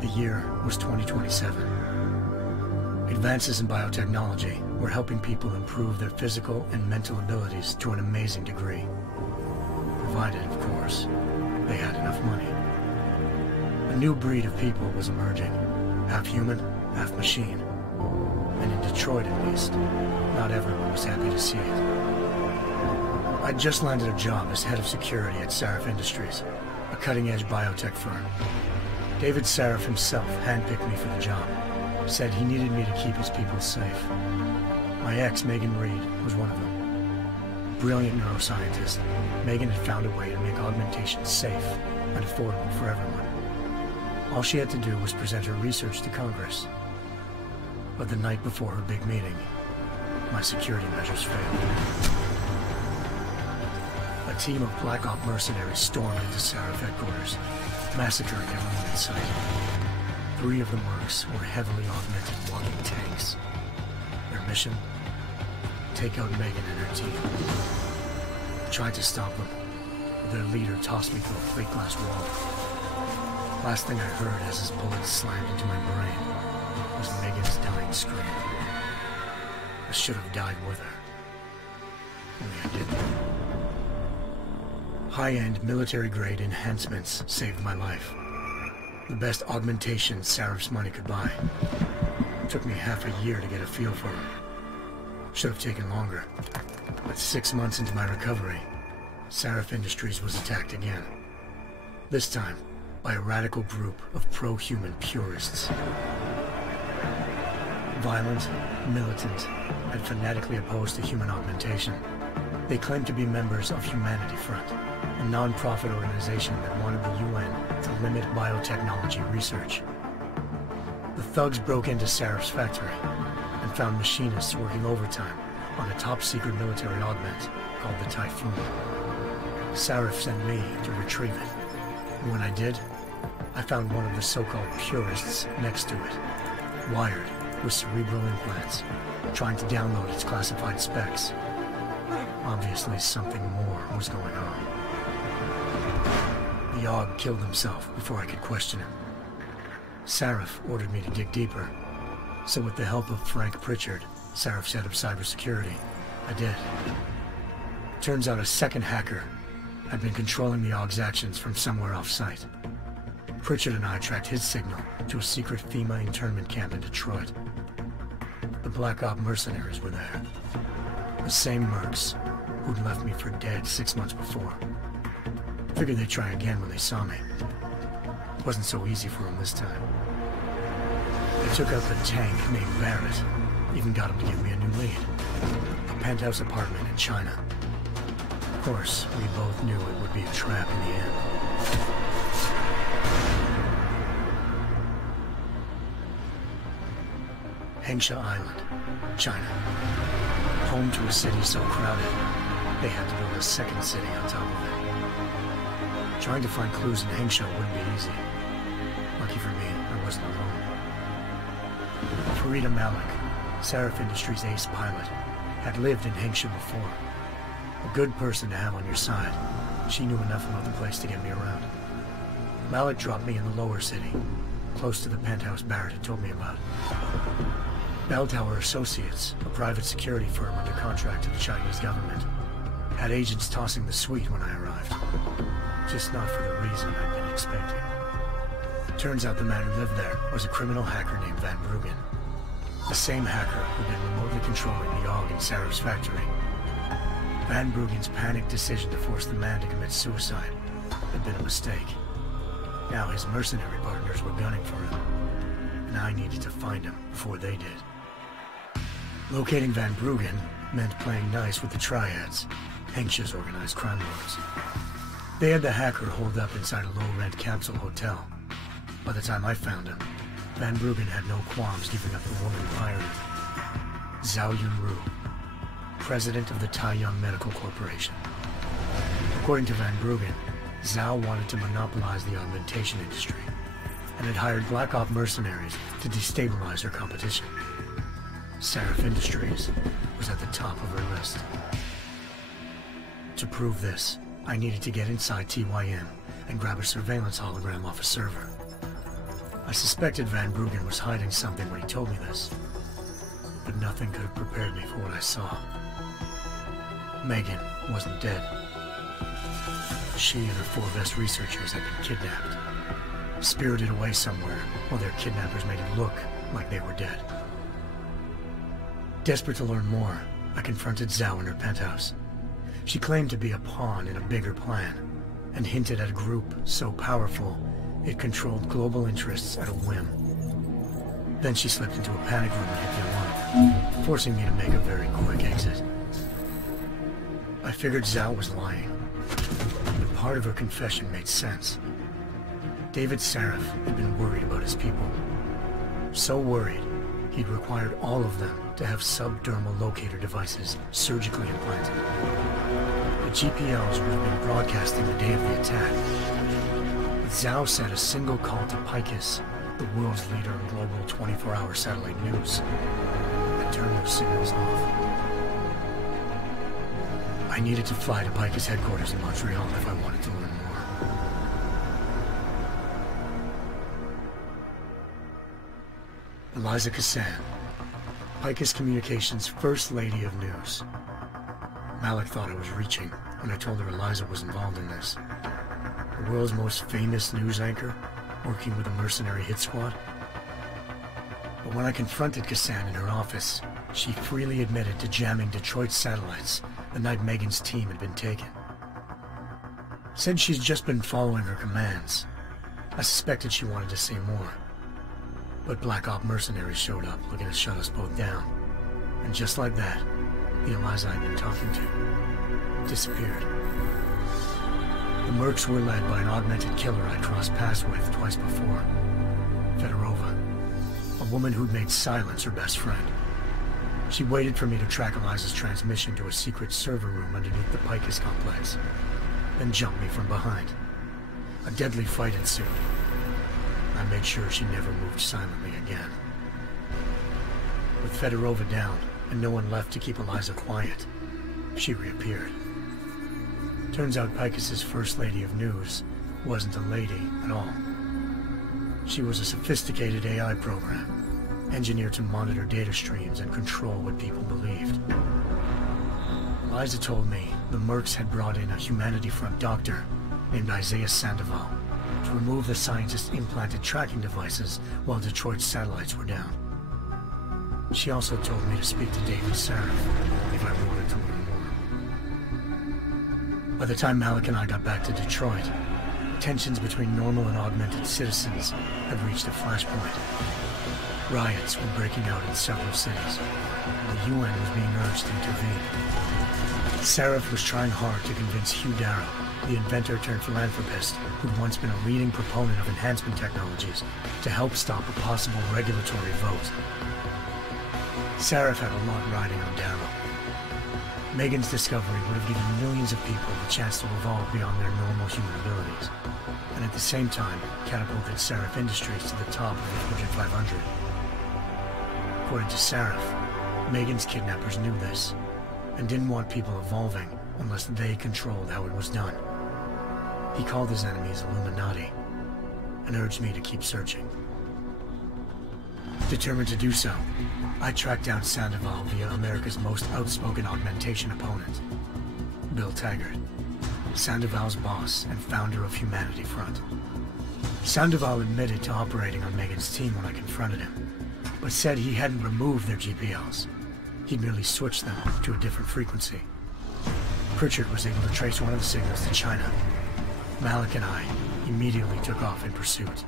The year was 2027. Advances in biotechnology were helping people improve their physical and mental abilities to an amazing degree. Provided, of course, they had enough money. A new breed of people was emerging, half human, half machine. And in Detroit, at least, not everyone was happy to see it. I'd just landed a job as head of security at Sarif Industries, a cutting-edge biotech firm. David Sarif himself handpicked me for the job, said he needed me to keep his people safe. My ex, Megan Reed, was one of them. Brilliant neuroscientist, Megan had found a way to make augmentations safe and affordable for everyone. All she had to do was present her research to Congress. But the night before her big meeting, my security measures failed. A team of Black Op mercenaries stormed into Sarif headquarters, massacring everyone in sight. 3 of the mercs were heavily augmented walking tanks. Their mission? Take out Megan and her team. I tried to stop them, but their leader tossed me through a plate glass wall. Last thing I heard as his bullets slammed into my brain was Megan's dying scream. I should have died with her. Only I didn't. High-end military-grade enhancements saved my life. The best augmentations Sarif's money could buy. It took me half a year to get a feel for them. Should have taken longer. But 6 months into my recovery, Sarif Industries was attacked again. This time, by a radical group of pro-human purists. Violent, militant, and fanatically opposed to human augmentation. They claimed to be members of Humanity Front, a non-profit organization that wanted the UN to limit biotechnology research. The thugs broke into Sarif's factory and found machinists working overtime on a top-secret military augment called the Typhoon. Sarif sent me to retrieve it, and when I did, I found one of the so-called purists next to it, wired with cerebral implants, trying to download its classified specs. Obviously, something more was going on. The Aug killed himself before I could question him. Sarif ordered me to dig deeper, so with the help of Frank Pritchard, Sarif's head of cybersecurity, I did. Turns out a second hacker had been controlling the Aug's actions from somewhere off-site. Pritchard and I tracked his signal to a secret FEMA internment camp in Detroit. The Black Op mercenaries were there. The same mercs who'd left me for dead 6 months before. Figured they'd try again when they saw me. It wasn't so easy for them this time. They took out the tank named Barrett, even got him to give me a new lead. A penthouse apartment in China. Of course, we both knew it would be a trap in the end. Hengsha Island, China. Home to a city so crowded, they had to build a second city on top of it. Trying to find clues in Hengsha wouldn't be easy. Lucky for me, I wasn't alone. Farida Malik, Sarif Industries' ace pilot, had lived in Hengsha before. A good person to have on your side. She knew enough about the place to get me around. Malik dropped me in the lower city, close to the penthouse Barrett had told me about. Bell Tower Associates, a private security firm under contract to the Chinese government, had agents tossing the suite when I arrived. Just not for the reason I'd been expecting. Turns out the man who lived there was a criminal hacker named Van Bruggen. The same hacker who'd been remotely controlling the Aug in Sarif's factory. Van Bruggen's panicked decision to force the man to commit suicide had been a mistake. Now his mercenary partners were gunning for him, and I needed to find him before they did. Locating Van Bruggen meant playing nice with the Triads, Hengsha's organized crime lords. They had the hacker holed up inside a low-rent capsule hotel. By the time I found him, Van Bruggen had no qualms giving up the woman who hired him. Zhao Yunru, president of the Taiyang Medical Corporation. According to Van Bruggen, Zhao wanted to monopolize the augmentation industry. and had hired Black Op mercenaries to destabilize her competition. Seraph Industries was at the top of her list. To prove this, I needed to get inside TYM and grab a surveillance hologram off a server. I suspected Van Bruggen was hiding something when he told me this, but nothing could have prepared me for what I saw. Megan wasn't dead. She and her 4 best researchers had been kidnapped, spirited away somewhere while their kidnappers made it look like they were dead. Desperate to learn more, I confronted Zhao in her penthouse. She claimed to be a pawn in a bigger plan, and hinted at a group so powerful it controlled global interests at a whim. Then she slipped into a panic room and hit the alarm, forcing me to make a very quick exit. I figured Zhao was lying, but part of her confession made sense. David Seraph had been worried about his people. So worried, he'd required all of them to have subdermal locator devices surgically implanted. The GPLs would have been broadcasting the day of the attack. But Zhao said a single call to Picus, the world's leader in global 24-hour satellite news, and turned those signals off. I needed to fly to Picus headquarters in Montreal if I wanted to learn more. Eliza Cassan, Picus Communications' First Lady of News. Malik thought I was reaching when I told her Eliza was involved in this. The world's most famous news anchor, working with a mercenary hit squad. But when I confronted Cassan in her office, she freely admitted to jamming Detroit's satellites the night Megan's team had been taken. Said she's just been following her commands. I suspected she wanted to say more. But Black Op mercenaries showed up looking to shut us both down. And just like that, the Eliza I'd been talking to disappeared. The mercs were led by an augmented killer I'd crossed paths with twice before, Fedorova, a woman who'd made silence her best friend. She waited for me to track Eliza's transmission to a secret server room underneath the Picus complex, then jumped me from behind. A deadly fight ensued. I made sure she never moved silently again. With Fedorova down, and no one left to keep Eliza quiet, she reappeared. Turns out Picus's First Lady of News wasn't a lady at all. She was a sophisticated AI program, engineered to monitor data streams and control what people believed. Eliza told me the mercs had brought in a Humanity Front doctor named Isaiah Sandoval to remove the scientist's implanted tracking devices while Detroit's satellites were down. She also told me to speak to David Seraph if I wanted to learn more. By the time Malik and I got back to Detroit, tensions between normal and augmented citizens had reached a flashpoint. Riots were breaking out in several cities, and the UN was being urged to intervene. Seraph was trying hard to convince Hugh Darrow, the inventor turned philanthropist who'd once been a leading proponent of enhancement technologies, to help stop a possible regulatory vote. Seraph had a lot riding on Darrow. Megan's discovery would have given millions of people the chance to evolve beyond their normal human abilities, and at the same time catapulted Seraph Industries to the top of the Fortune 500. According to Seraph, Megan's kidnappers knew this, and didn't want people evolving unless they controlled how it was done. He called his enemies Illuminati, and urged me to keep searching. Determined to do so, I tracked down Sandoval via America's most outspoken augmentation opponent, Bill Taggart, Sandoval's boss and founder of Humanity Front. Sandoval admitted to operating on Megan's team when I confronted him, but said he hadn't removed their GPLs. He'd merely switched them to a different frequency. Pritchard was able to trace one of the signals to China. Malik and I immediately took off in pursuit.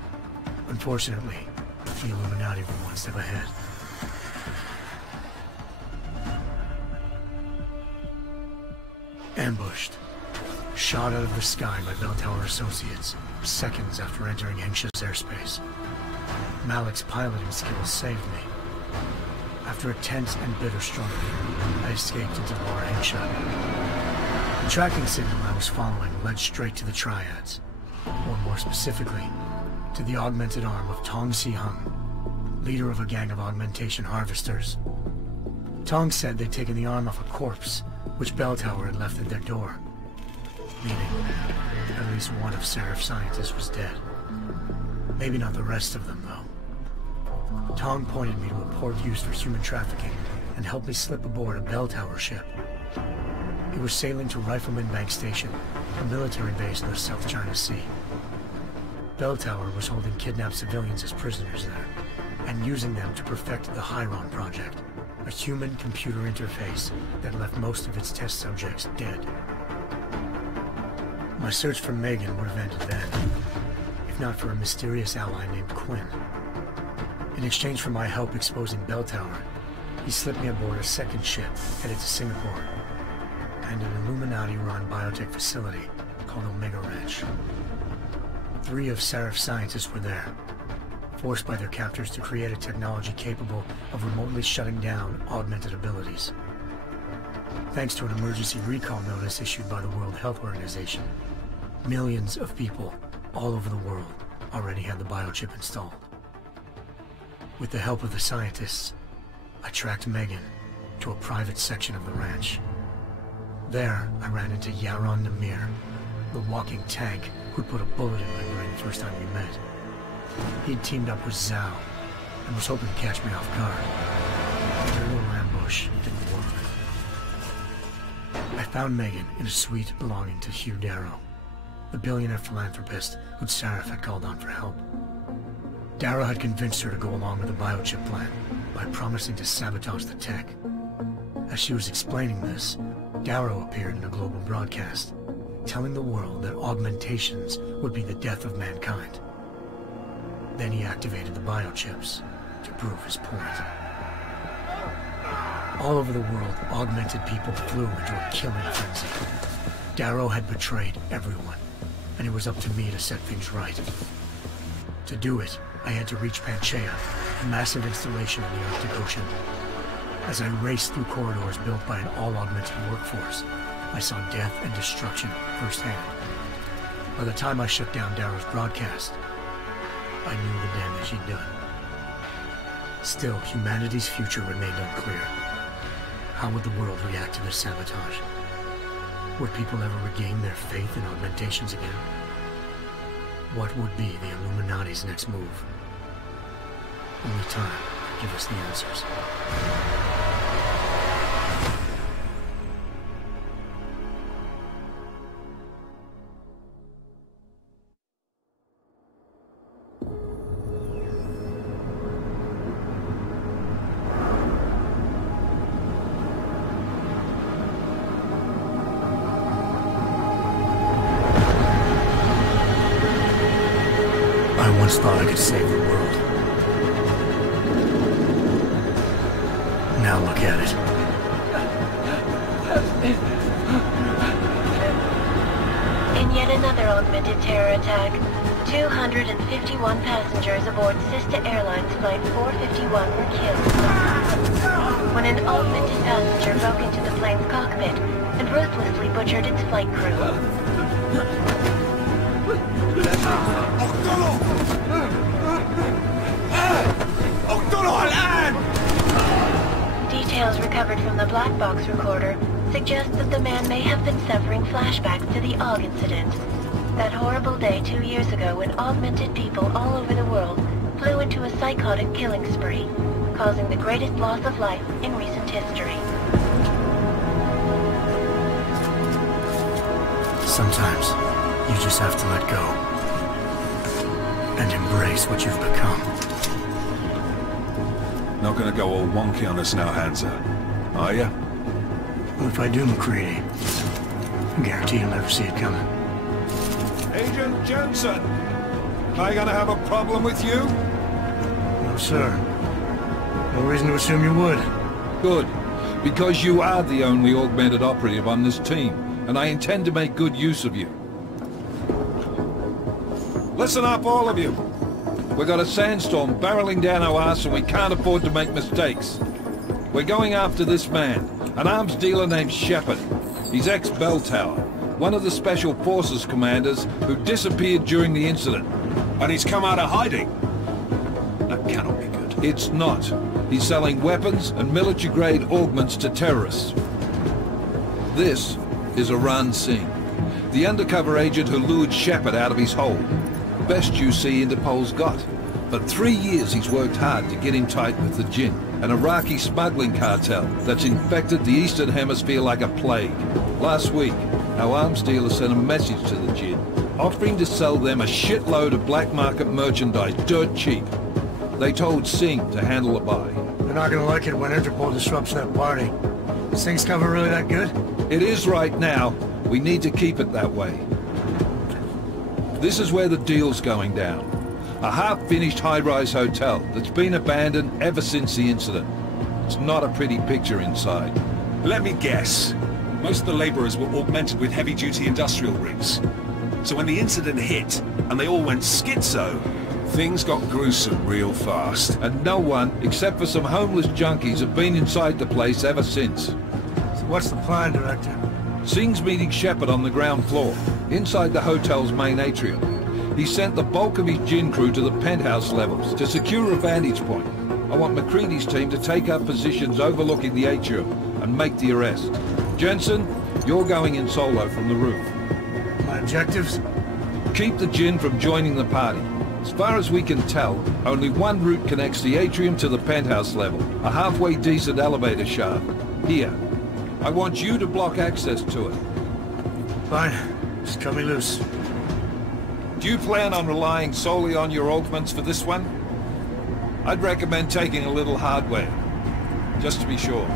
Unfortunately, the Illuminati were one step ahead. Ambushed. Shot out of the sky by Bell Tower Associates, seconds after entering Hengsha's airspace. Malik's piloting skills saved me. After a tense and bitter struggle, I escaped into Lower Hengsha. The tracking signal I was following led straight to the Triads. or more specifically, to the augmented arm of Tong Si-hung, leader of a gang of augmentation harvesters. Tong said they'd taken the arm off a corpse, which Belltower had left at their door, meaning at least one of Seraph's scientists was dead. Maybe not the rest of them, though. Tong pointed me to a port used for human trafficking and helped me slip aboard a Belltower ship. It was sailing to Rifleman Bank Station, a military base in the South China Sea. Belltower was holding kidnapped civilians as prisoners there, and using them to perfect the Hyron Project, a human-computer interface that left most of its test subjects dead. My search for Megan would have ended then, if not for a mysterious ally named Quinn. In exchange for my help exposing Belltower, he slipped me aboard a second ship headed to Singapore, and an Illuminati-run biotech facility called Omega Ranch. 3 of Seraph's scientists were there, forced by their captors to create a technology capable of remotely shutting down augmented abilities. Thanks to an emergency recall notice issued by the World Health Organization, millions of people all over the world already had the biochip installed. With the help of the scientists, I tracked Megan to a private section of the ranch. There, I ran into Yaron Namir, the walking tank who'd put a bullet in my brain the first time we met. He'd teamed up with Zhao and was hoping to catch me off guard. But their little ambush didn't work. I found Megan in a suite belonging to Hugh Darrow, the billionaire philanthropist who'd Seraph had called on for help. Darrow had convinced her to go along with the biochip plan by promising to sabotage the tech. As she was explaining this, Darrow appeared in a global broadcast, telling the world that augmentations would be the death of mankind. Then he activated the biochips to prove his point. All over the world, augmented people flew into a killing frenzy. Darrow had betrayed everyone, and it was up to me to set things right. To do it, I had to reach Panchaea, a massive installation in the Arctic Ocean. As I raced through corridors built by an all-augmented workforce, I saw death and destruction firsthand. By the time I shut down Darrow's broadcast, I knew the damage he'd done. Still, humanity's future remained unclear. How would the world react to this sabotage? Would people ever regain their faith in augmentations again? What would be the Illuminati's next move? Only time could give us the answers. I once thought I could save the world. Now look at it. In yet another augmented terror attack, 251 passengers aboard Sister Airlines Flight 451 were killed when an augmented passenger broke into the plane's cockpit and ruthlessly butchered its flight crew. Details recovered from the black box recorder suggest that the man may have been suffering flashbacks to the AUG incident. That horrible day 2 years ago when augmented people all over the world flew into a psychotic killing spree, causing the greatest loss of life in recent history. Sometimes, you just have to let go and embrace what you've become. Not gonna go all wonky on us now, Hansa, are ya? Well, if I do, McCready, I guarantee you'll never see it coming. Agent Jensen! Am I gonna have a problem with you? No, sir. No reason to assume you would. Good, because you are the only augmented operative on this team, and I intend to make good use of you. Listen up, all of you. We've got a sandstorm barreling down our arse and we can't afford to make mistakes. We're going after this man, an arms dealer named Shepard. He's ex-Belltower, one of the Special Forces commanders who disappeared during the incident. And he's come out of hiding. That cannot be good. It's not. He's selling weapons and military-grade augments to terrorists. This is Adam Singh, the undercover agent who lured Shepard out of his hole. Best UC Interpol's got. For 3 years he's worked hard to get him tight with the Jinn, an Iraqi smuggling cartel that's infected the Eastern Hemisphere like a plague. Last week, our arms dealer sent a message to the Jinn, offering to sell them a shitload of black market merchandise dirt cheap. They told Singh to the buy. They're not gonna like it when Interpol disrupts that party. Singh's cover really that good? It is right now. We need to keep it that way. This is where the deal's going down. A half-finished high-rise hotel that's been abandoned ever since the incident. It's not a pretty picture inside. Let me guess. Most of the laborers were augmented with heavy-duty industrial rigs. So when the incident hit, and they all went schizo, things got gruesome real fast. And no one, except for some homeless junkies, have been inside the place ever since. So what's the plan, Director? Singh's meeting Shepard on the ground floor, inside the hotel's main atrium. He sent the bulk of his Jinn crew to the penthouse levels to secure a vantage point. I want McCready's team to take up positions overlooking the atrium and make the arrest. Jensen, you're going in solo from the roof. My objectives? Keep the Jinn from joining the party. As far as we can tell, only one route connects the atrium to the penthouse level, a halfway decent elevator shaft. Here. I want you to block access to it. Fine. Just cut me loose. Do you plan on relying solely on your augments for this one? I'd recommend taking a little hardware, just to be sure.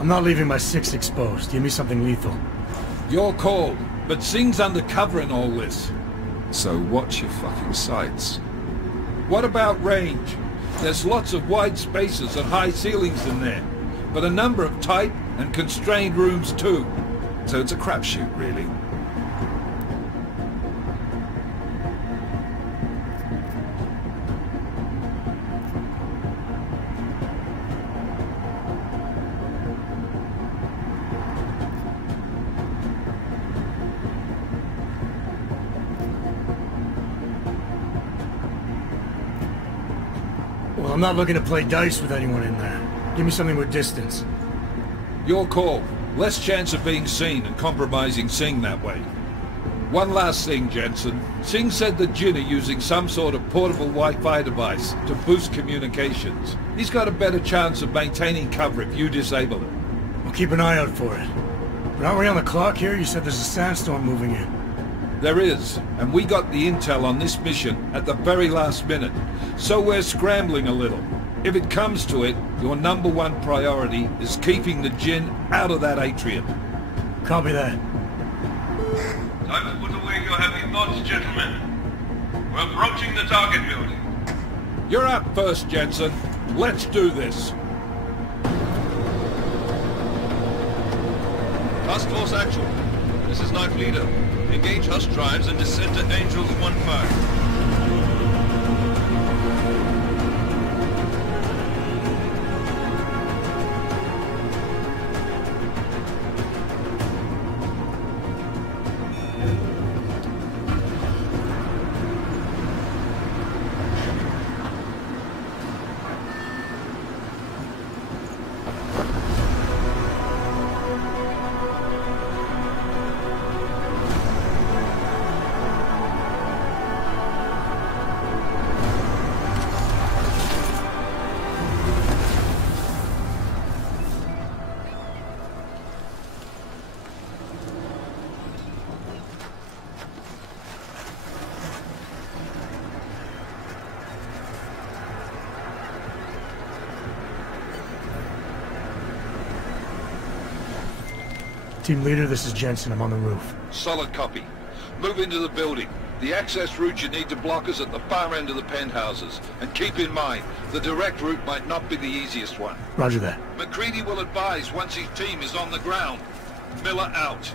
I'm not leaving my 6 exposed. Give me something lethal. Your call, but Singh's undercover in all this. So watch your fucking sights. What about range? There's lots of wide spaces and high ceilings in there, but a number of tight and constrained rooms too. So it's a crapshoot, really. Well, I'm not looking to play dice with anyone in there. Give me something with distance. Your call. Less chance of being seen and compromising Singh that way. One last thing, Jensen. Singh said the Jinn are using some sort of portable Wi-Fi device to boost communications. He's got a better chance of maintaining cover if you disable it. We'll keep an eye out for it. But aren't we on the clock here? You said there's a sandstorm moving in. There is, and we got the intel on this mission at the very last minute, so we're scrambling a little. If it comes to it, your #1 priority is keeping the Jinn out of that atrium. Copy that. Time to put away your heavy thoughts, gentlemen. We're approaching the target building. You're up first, Jensen. Let's do this. Task Force Actual. This is Knife Leader. Engage Hush drives and descend to Angels 1-5. Team leader, this is Jensen. I'm on the roof. Solid copy. Move into the building. The access route you need to block is at the far end of the penthouses. And keep in mind, the direct route might not be the easiest one. Roger that. McCready will advise once his team is on the ground. Miller out.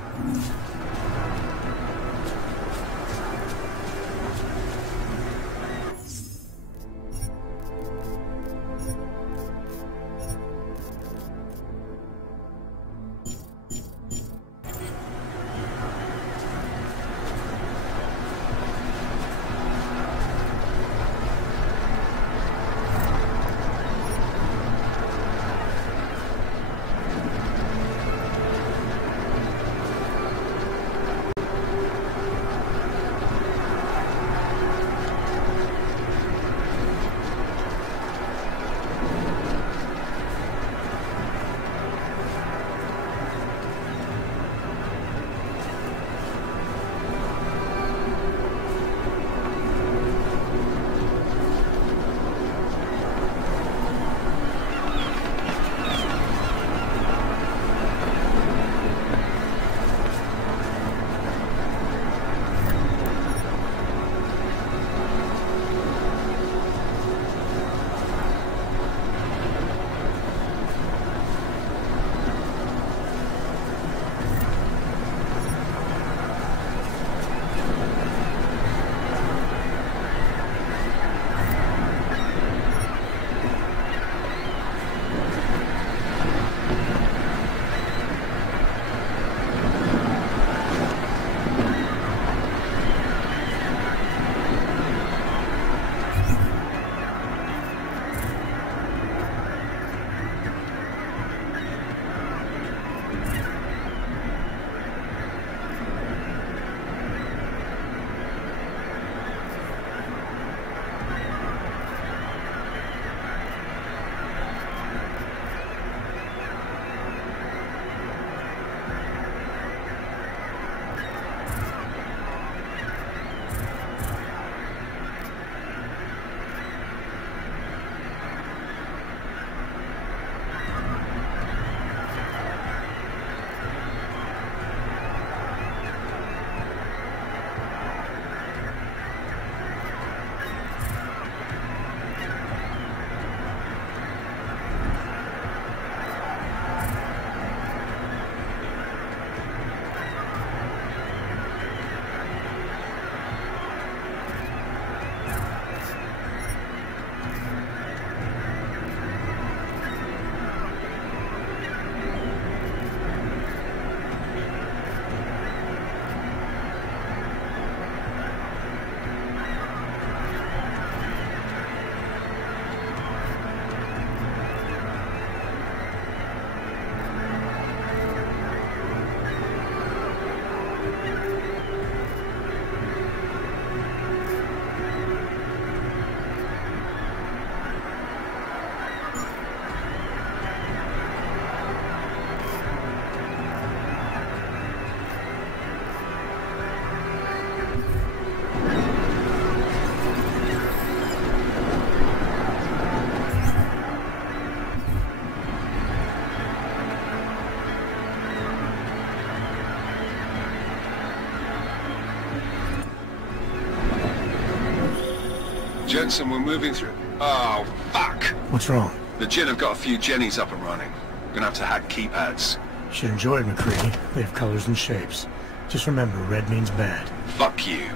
Jensen, we're moving through... Oh, fuck! What's wrong? The Jinn have got a few Jennies up and running. We're gonna have to hack keypads. You should enjoy it, McCready. They have colors and shapes. Just remember, red means bad. Fuck you.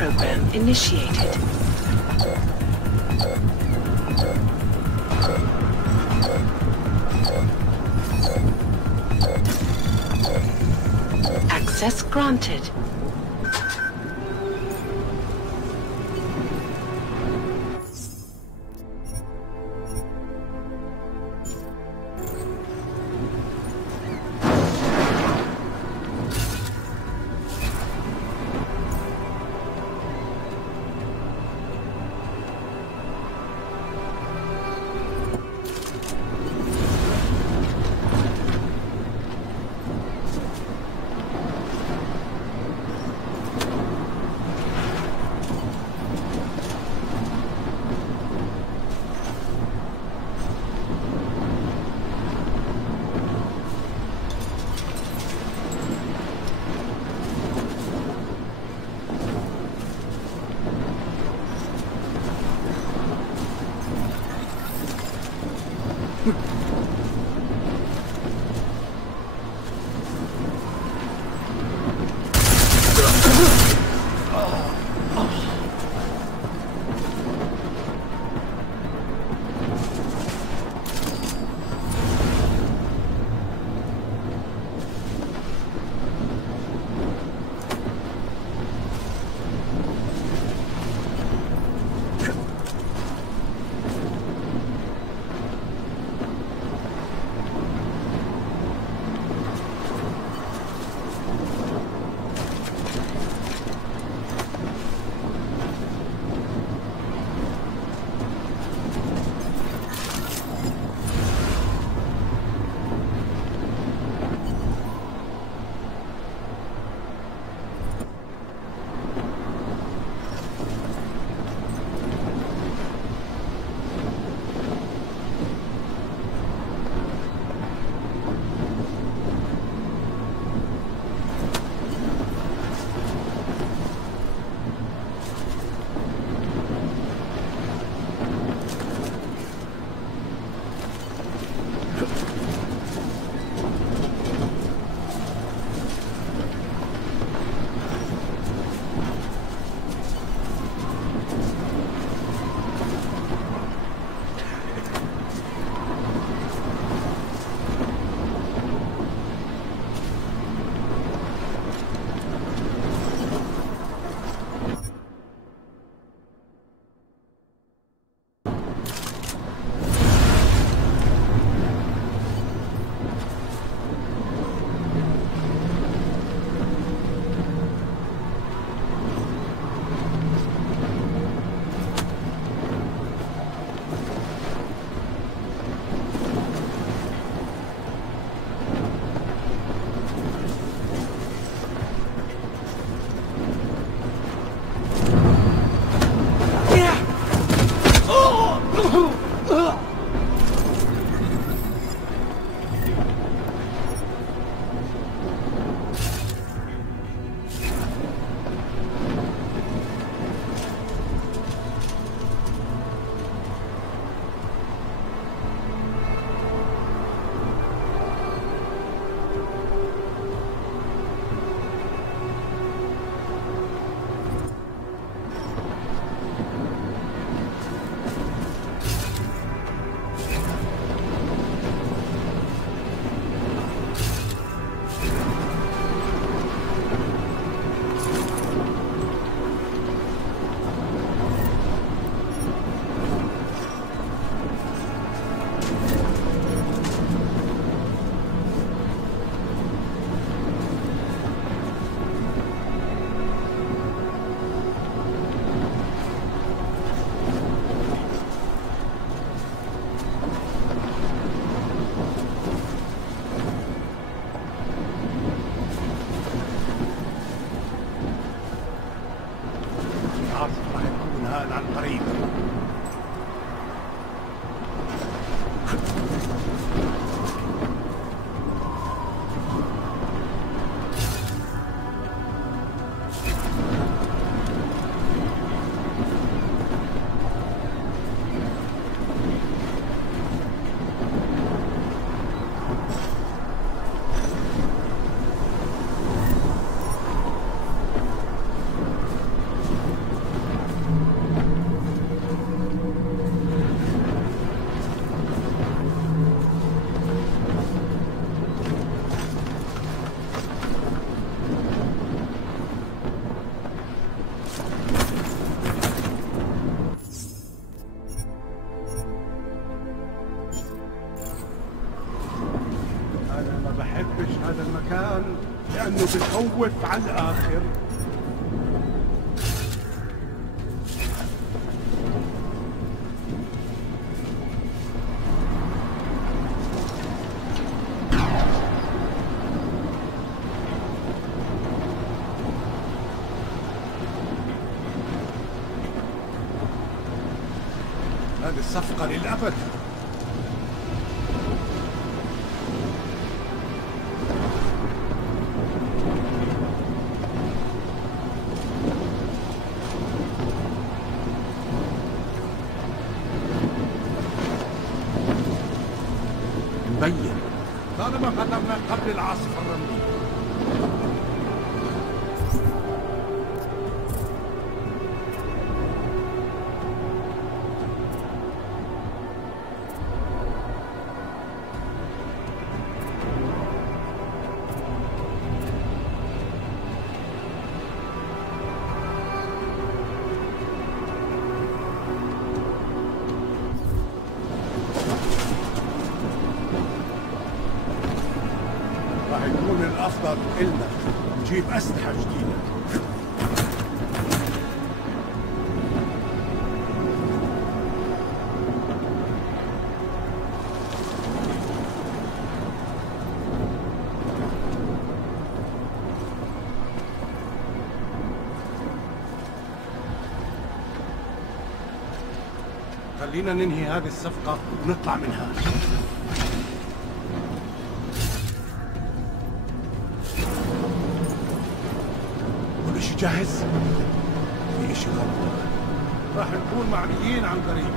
program initiated. Access granted. هذا المكان لأنه بخوف على الآخر. هذه الصفقة للأبد. مبين طالما قدرنا قبل العاصفة الرملية. راح يكون الأفضل إلنا نجيب أسلحة جديدة. خلينا ننهي هذه الصفقة ونطلع منها. كل شيء جاهز؟ في اشي غلط. راح نكون معنيين عن قريب.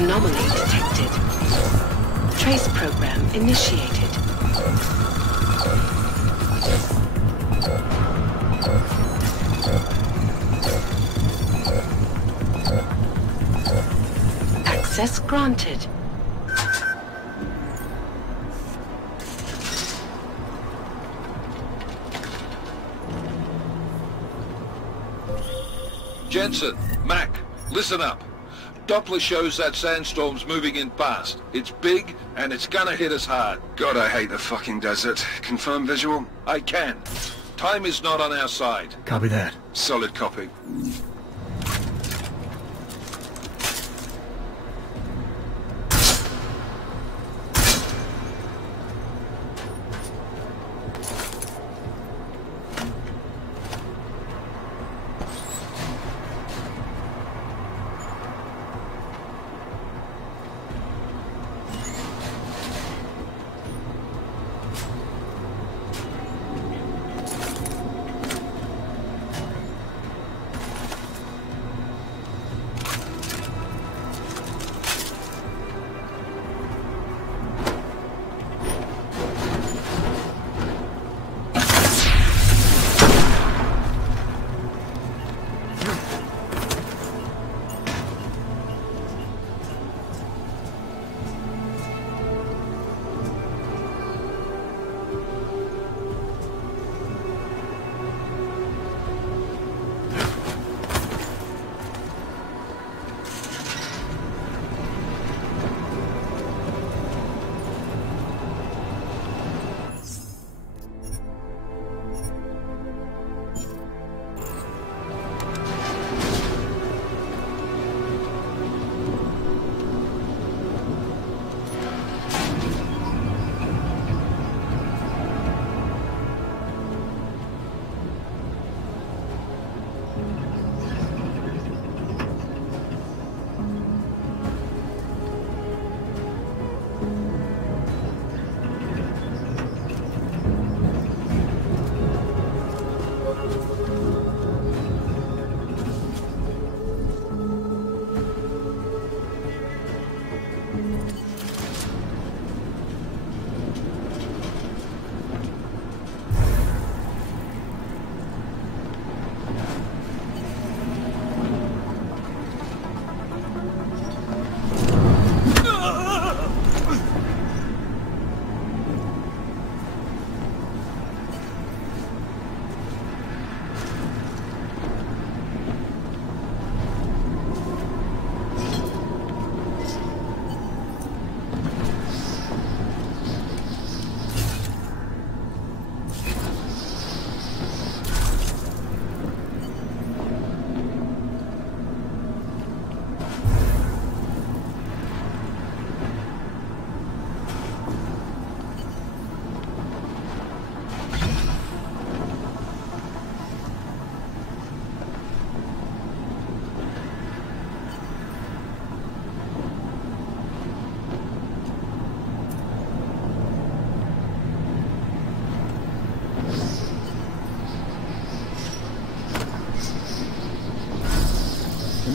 Anomaly detected. Trace program initiated. Access granted. Jensen, Mac, listen up. Doppler shows that sandstorm's moving in fast. It's big, and it's gonna hit us hard. God, I hate the fucking desert. Confirm visual? I can. Time is not on our side. Copy that. Solid copy.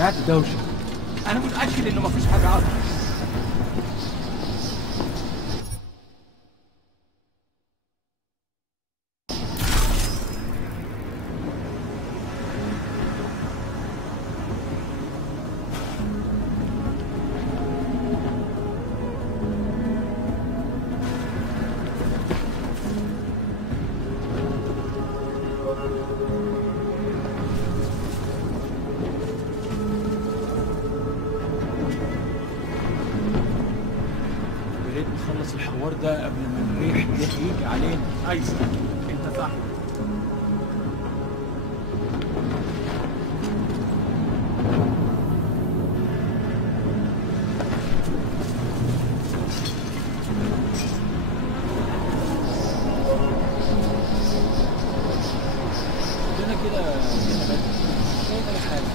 سمعت دوشة. أنا متأكد إنه مفيش حاجة عطل. نخلص الحوار ده قبل ما الريح ده يجي علينا. ايوه انت صح. عندنا كده شايف اي حاجه.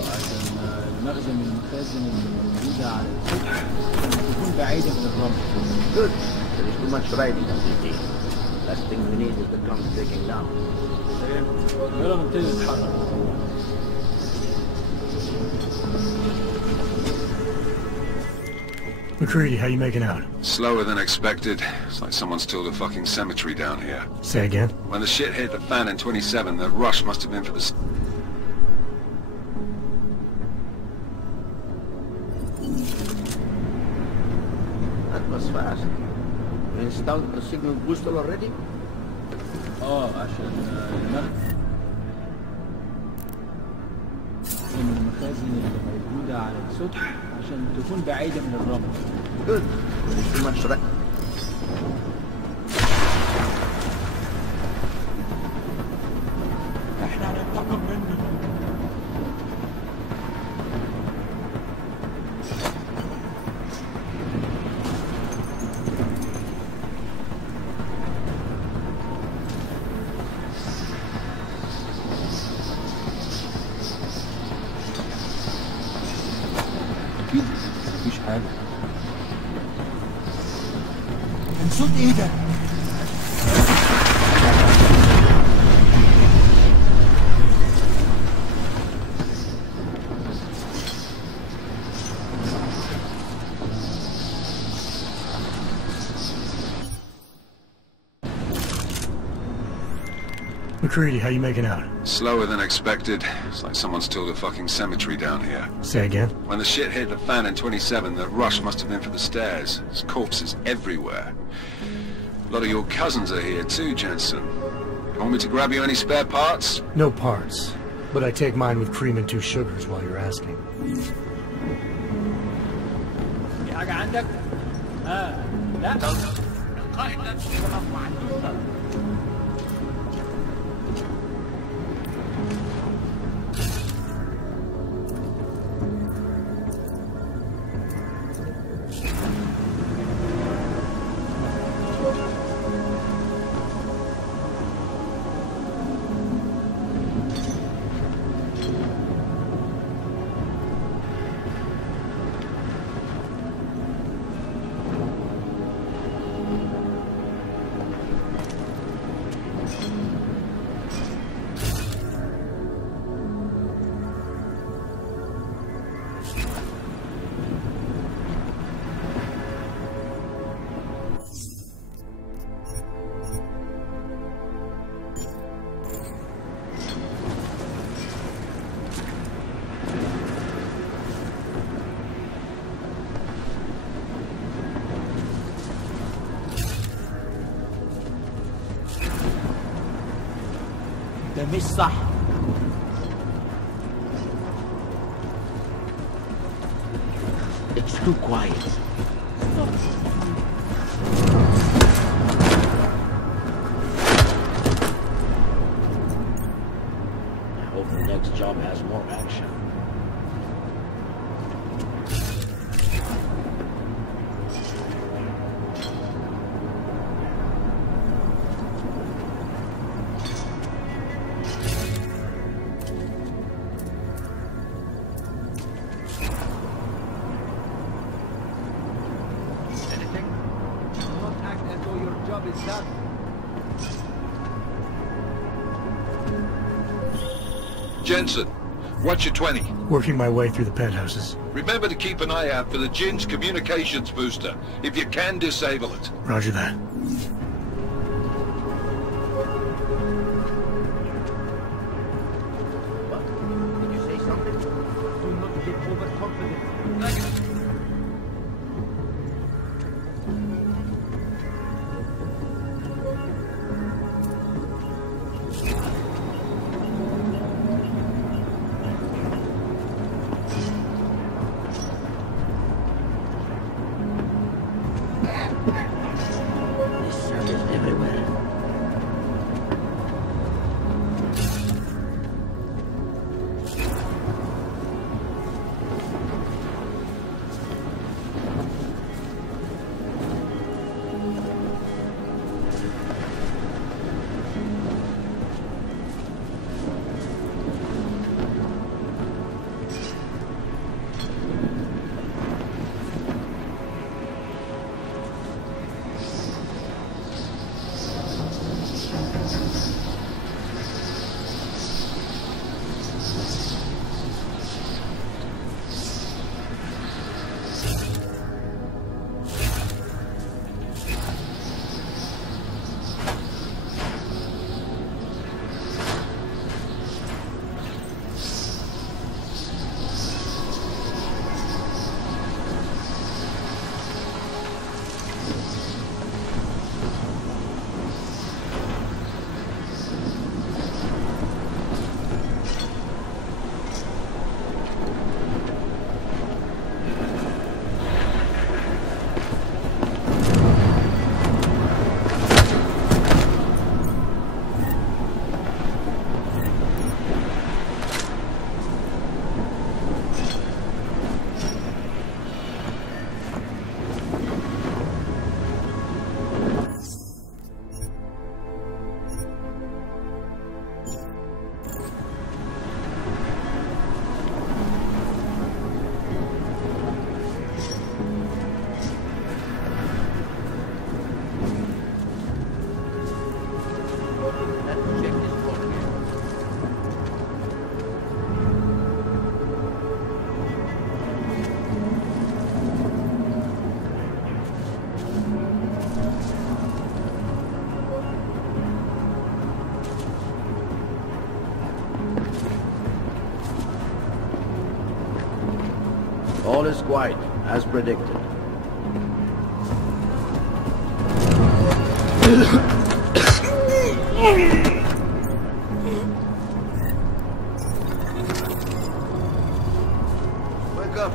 عشان المخزن من المخازن اللي موجودة على السطح تكون بعيدة من الرمل. Good. There is too much riding on this deal. Last thing we need is the drums breaking down. يلا نبتدي نتحرك. McCready, how you making out? Slower than expected. It's like someone's tilled a fucking cemetery down here. Say again? When the shit hit the fan in 27, the rush must have been for the... That was fast. You installed the signal booster already? عشان المخازن اللي موجودة على السطح عشان تكون بعيدة من الرمل. Good. There is too much riding. احنا هننتقم منه. أكيد مفيش حاجة. كان صوت إيه ده؟ McCready, how you making out? Slower than expected. It's like someone's tilled a fucking cemetery down here. Say again? When the shit hit the fan in 27, the rush must have been for the stairs. There's corpses everywhere. A lot of your cousins are here too, Jensen. You want me to grab you any spare parts? No parts. But I take mine with cream and 2 sugars while you're asking. في حاجة عندك؟ لا. القائد لا تشتغل مع الدكتور. مش صح. It's too quiet. I hope the next job has more action. Jensen, what's your 20? Working my way through the penthouses. Remember to keep an eye out for the Jin's communications booster. If you can, disable it. Roger that. What? Did you say something? Do not get overconfident. This sun is everywhere. All is quiet, as predicted. Wake up.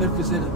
ننفذ هنا.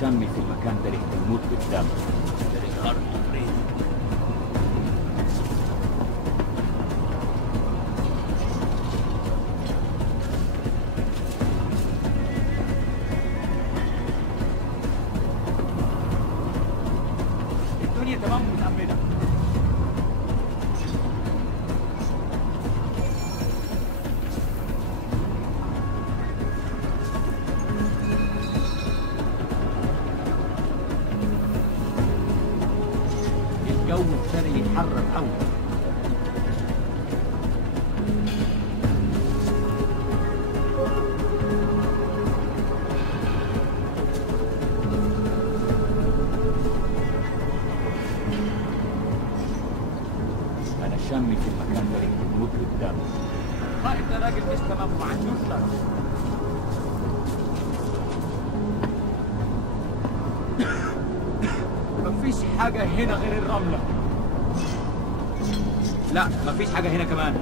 شامي في المكان ده ريحة الموت قدام. ده الأرض تفريد. الدنيا تمام متأمنة. يتحرك أول. أنا شامي في المكان ده ريحة الموت قدامي. طيب ده راجل مش تمام وما عندوش شر. مفيش حاجة هنا غير الرملة. لا مفيش حاجة هنا كمان.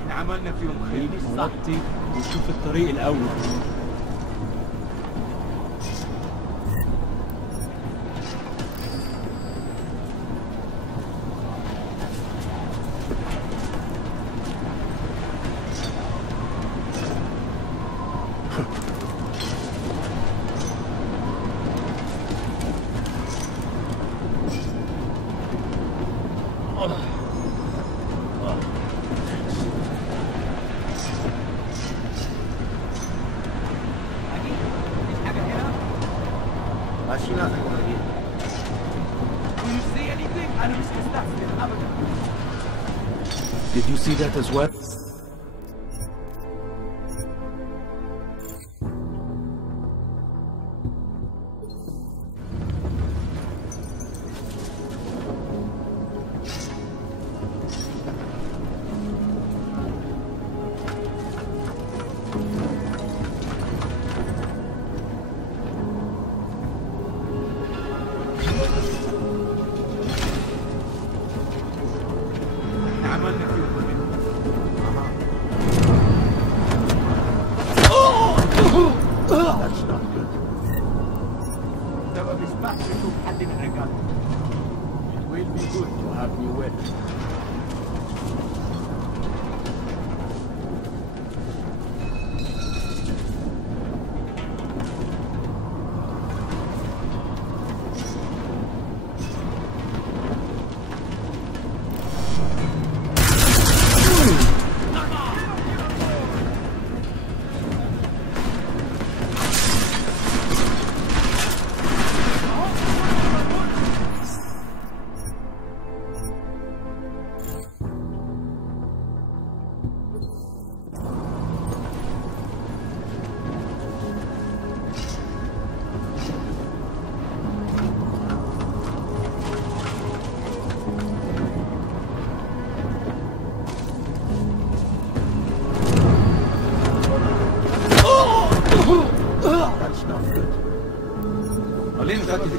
احنا عملنا فيهم خير. نغطي ونشوف الطريق الأول. Did you see that as well?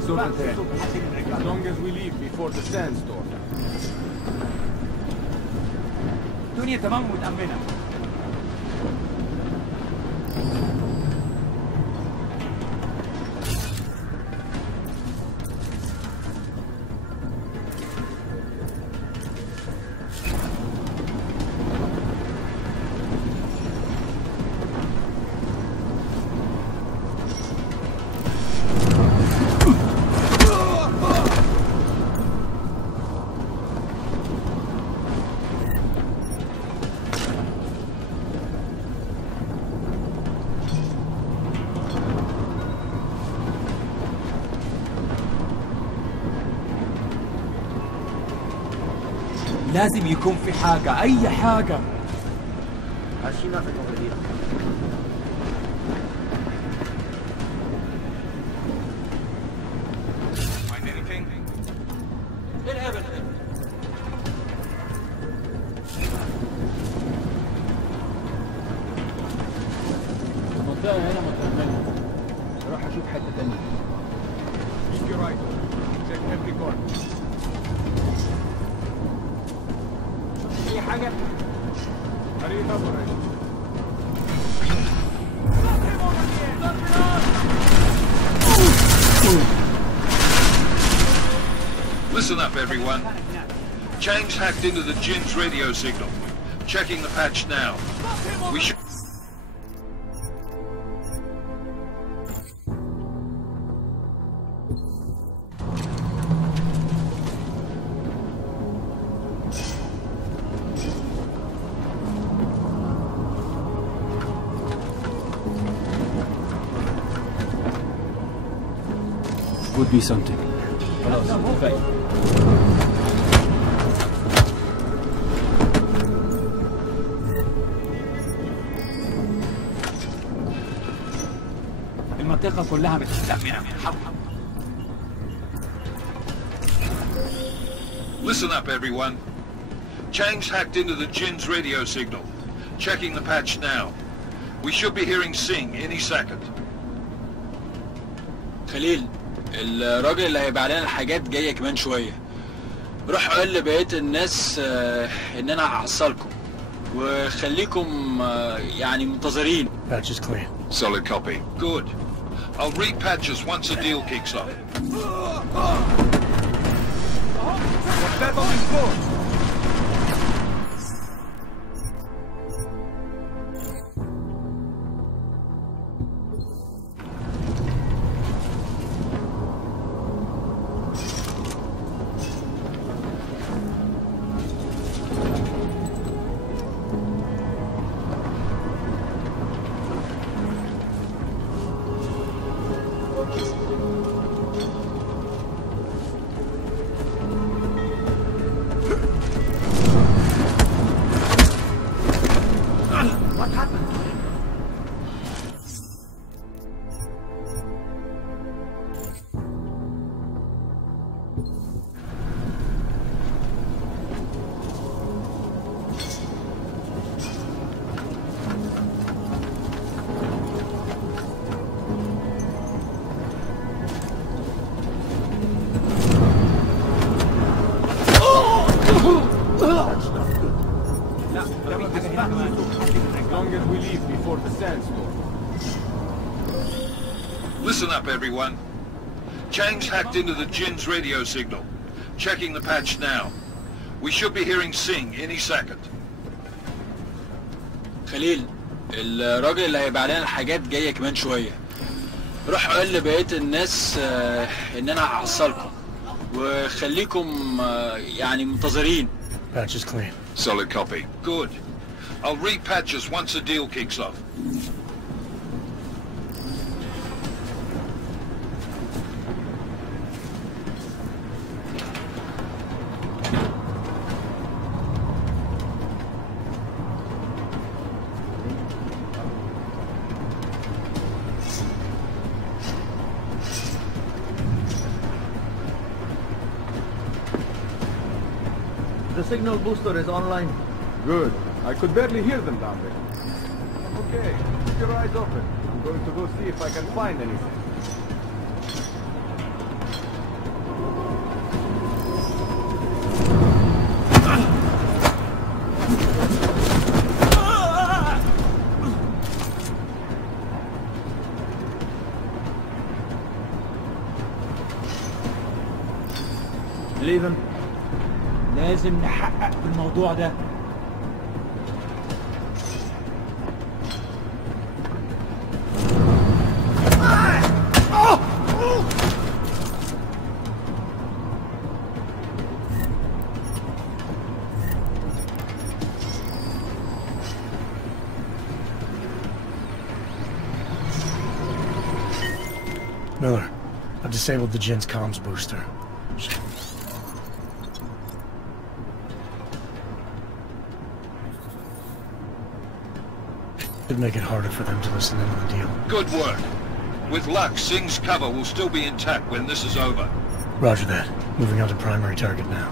As long as we leave before the sandstorm. الدنيا تمام ومتأمنة. لازم يكون في حاجة، أي حاجة. Find anything? المنطقة هنا متأمنة. أروح أشوف حتة تانية. Keep your eyes open. Check every corner. أي حاجة؟ Hurry it up already. Listen up, everyone. James hacked into the Jin's radio signal. Checking the patch now. We should... Would be something. خلاص كفاية. المنطقة كلها متأمنة. Listen up, everyone. James hacked into the Jin's radio signal. Checking the patch now. We should be hearing Sing any second. خليل، الراجل اللي هيبقى لنا الحاجات جايه كمان شويه. روح قول لبقيه الناس ان انا هحصلكم وخليكم يعني منتظرين. Patch is clear. Solid copy. Good. I'll repatch us once the deal kicks off. What's that on his board? As long as we leave before the sandstorm. Listen up, everyone. James hacked into the Jin's radio signal. Checking the patch now. We should be hearing Sing any second. خليل، الراجل اللي هيبقى لنا الحاجات جايه كمان شويه. روح قول لبقيه الناس ان انا هحصلكم وخليكم يعني منتظرين. Patch is clear. Solid copy. Good. I'll repatch us once the deal kicks off. The signal booster is online. Good. I could barely hear them down there. Okay, keep your eyes open. I'm going to go see if I can find anything. Leave him. لازم نحقق في الموضوع ده. Miller, I've disabled the Jin's comms booster. Should make it harder for them to listen in on the deal. Good work. With luck, Singh's cover will still be intact when this is over. Roger that. Moving on to primary target now.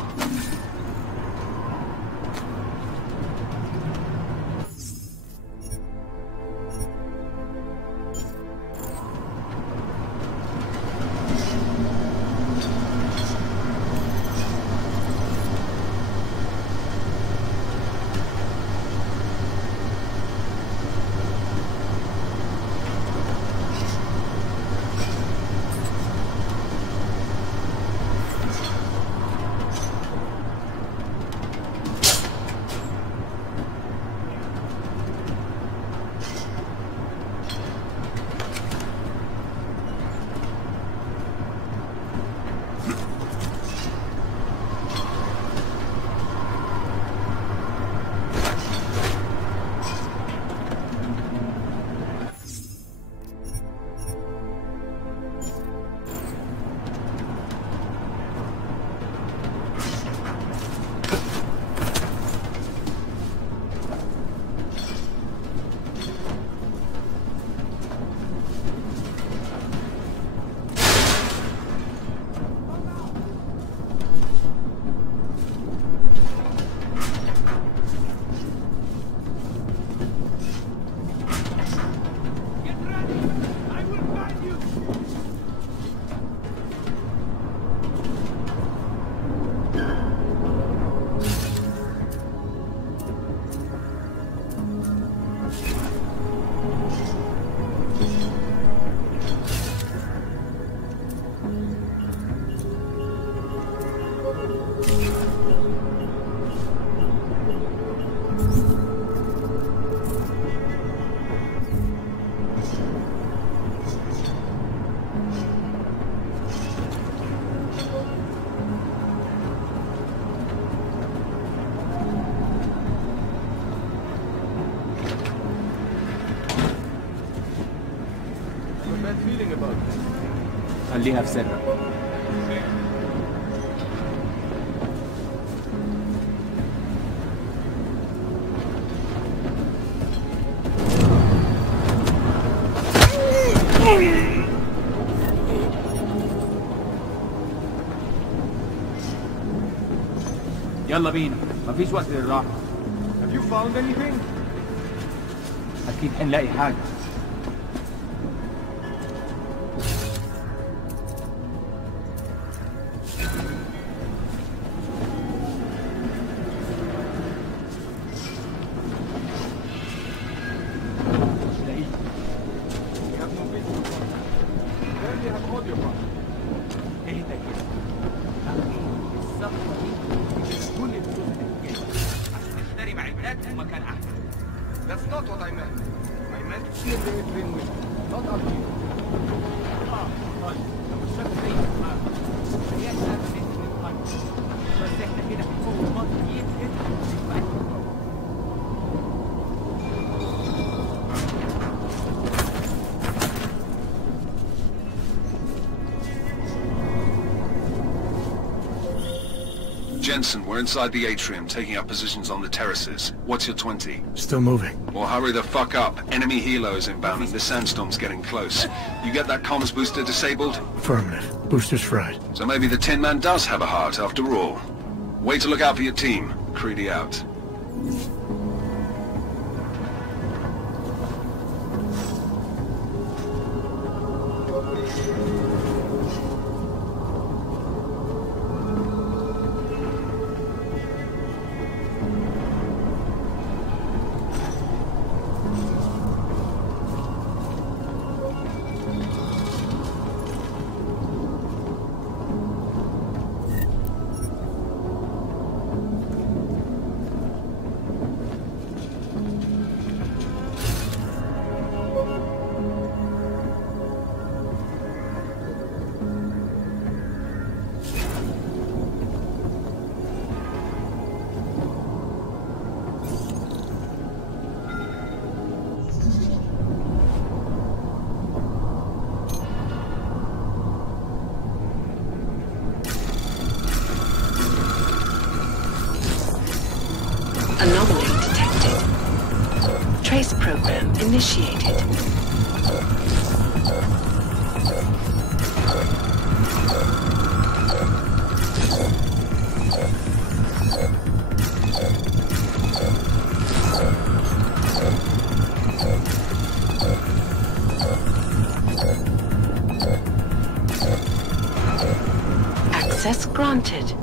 خليها في سرك. يلا بينا، مفيش وقت للراحة. Have you found anything? أكيد حنلاقي حاجة. That's not what I meant. I meant to seal the atrium with, not up here. طيب لو الشكل زي ما هي بس احنا كده هنكون مصر يتهد. Jensen, we're inside the atrium, taking up positions on the terraces. What's your 20? Still moving. Well, hurry the fuck up. Enemy helos inbound and this sandstorm's getting close. You get that comms booster disabled? Affirmative. Booster's fried. So maybe the Tin Man does have a heart after all. Way to look out for your team. Creedy out. Anomaly detected. Trace program initiated. Access granted.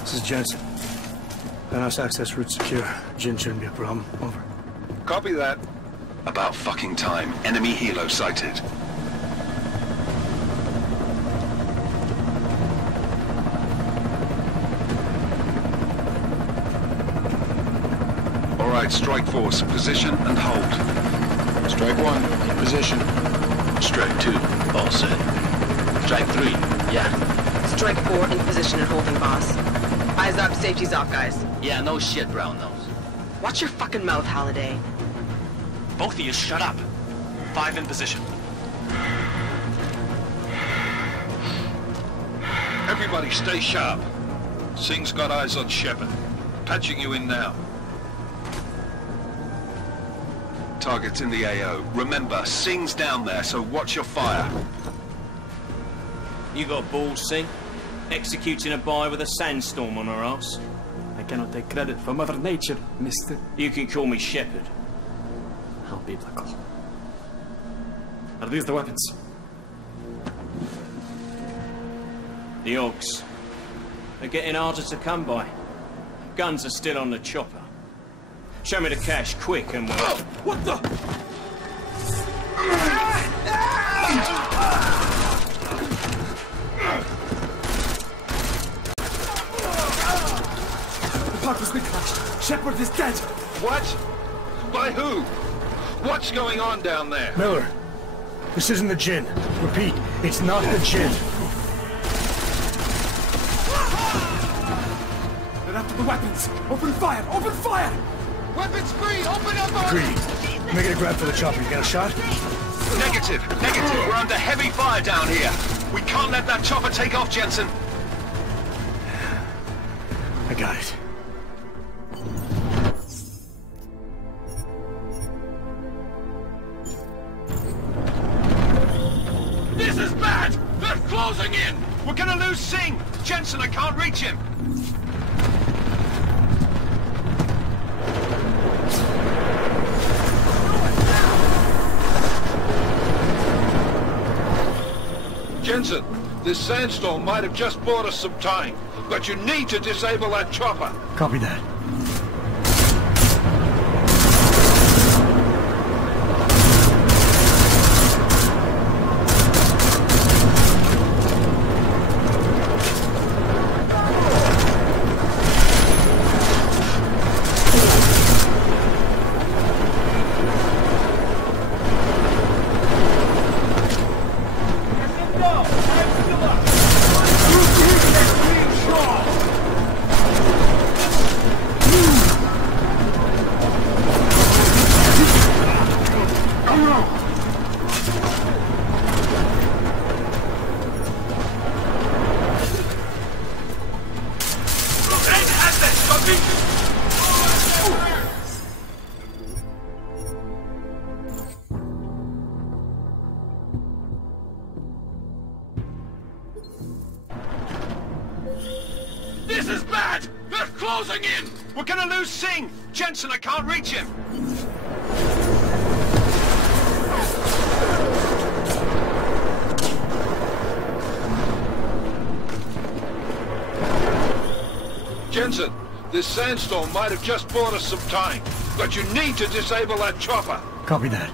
This is Jensen. Penthouse access route secure. Jin shouldn't be a problem. Over. Copy that. About fucking time. Enemy helo sighted. All right, Strike Force, position and hold. Strike 1, in position. Strike 2, all set. Strike 3, yeah. Strike 4, in position and holding, boss. Eyes up, safety's off, guys. Yeah, no shit, brown nose. Watch your fucking mouth, Halliday. Both of you, shut up. 5 in position. Everybody stay sharp. Singh's got eyes on Shepard. Patching you in now. Target's in the AO. Remember, Singh's down there, so watch your fire. You got balls, Singh? Executing a buy with a sandstorm on our arse? I cannot take credit for Mother Nature, mister. You can call me Shepard. How biblical. Are these the weapons? The Augs. They're getting harder to come by. Guns are still on the chopper. Show me the cash, quick, and we'll... Oh, what the? The park been crashed. Shepard is dead. What? By who? What's going on down there? Miller, this isn't the Jinn. Repeat, it's not the Jinn. They're after the weapons. Open fire! Open fire! Weapons free! Open up on... Greedy. Making a grab for the chopper. You got a shot? Negative. We're under heavy fire down here. We can't let that chopper take off, Jensen. I got it. This is bad! They're closing in! We're gonna lose Singh! Jensen, I can't reach him! Jensen, this sandstorm might have just bought us some time, but you need to disable that chopper. Copy that. This is bad! They're closing in! We're gonna lose Singh! Jensen, I can't reach him! Jensen, this sandstorm might have just bought us some time, but you need to disable that chopper. Copy that.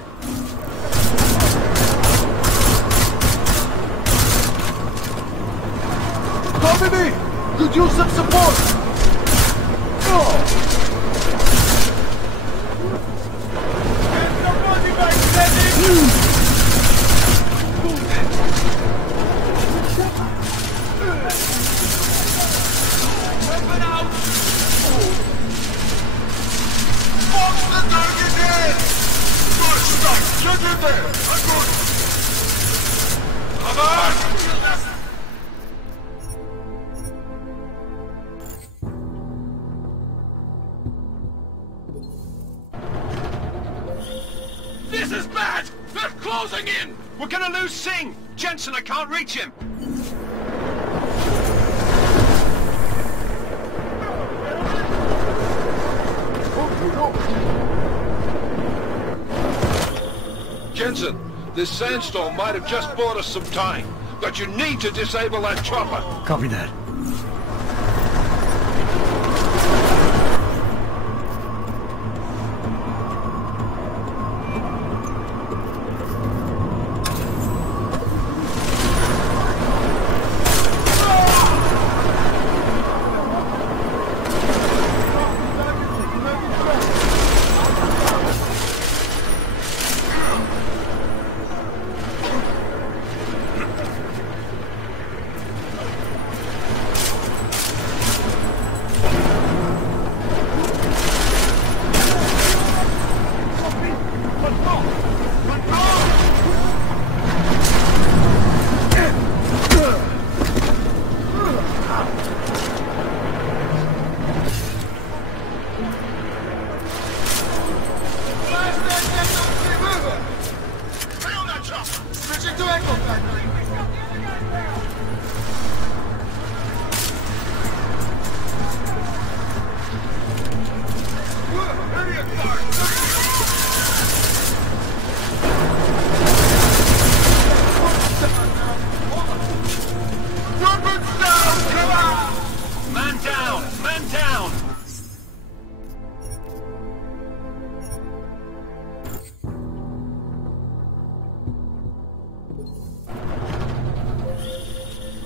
Copy me! Could use some support! closing in! We're gonna lose Singh! Jensen, I can't reach him! Jensen, this sandstorm might have just bought us some time, but you need to disable that chopper. Copy that.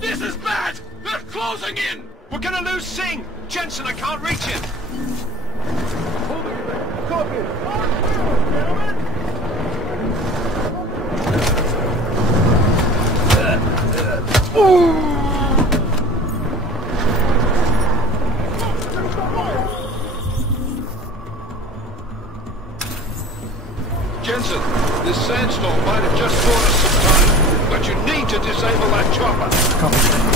This is bad! They're closing in! We're gonna lose Singh! Jensen, I can't reach him! Jensen, this sandstorm might have just bought us some time, but you need to disable that chopper. Copy.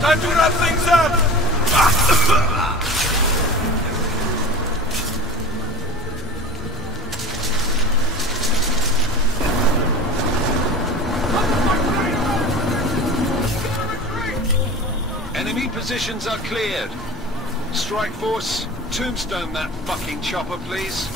Time to wrap things up! Enemy positions are cleared. Strike Force, tombstone that fucking chopper, please.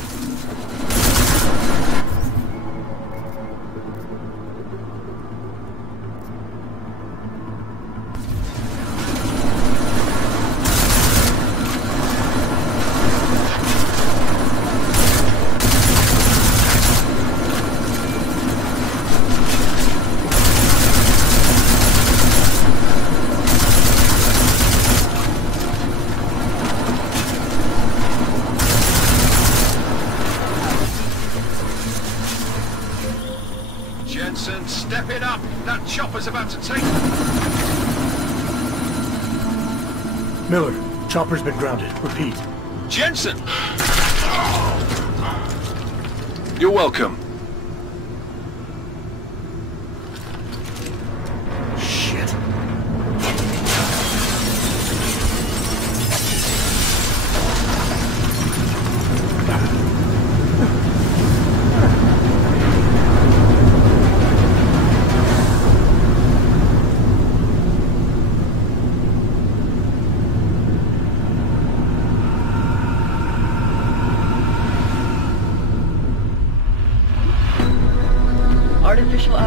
Jensen, step it up! That chopper's about to take... Miller, chopper's been grounded. Repeat. Jensen! You're welcome. Shit.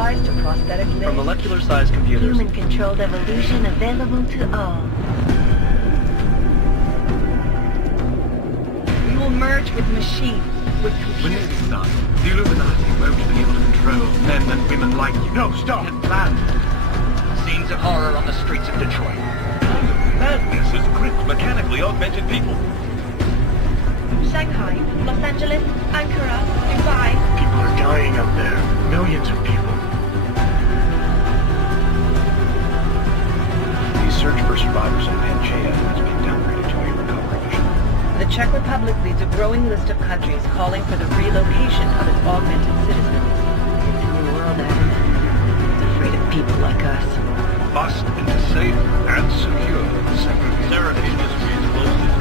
wires to prosthetic limbs. From molecular-sized computers. Human-controlled evolution available to all. We will merge with machines, with computers. When this is done, the Illuminati won't be able to control men and women like you. No, stop! We had planned. Scenes of horror on the streets of Detroit. Madness has gripped mechanically augmented people. Shanghai, Los Angeles, Ankara, Dubai. People are dying out there. Millions of people. The search for survivors in Pangaea has been downgraded to a recovery mission. The Czech Republic leads a growing list of countries calling for the relocation of its augmented citizens. It's a new world, Adam. It's afraid of people like us. Bust into safe and secure Seraphine Industries closely.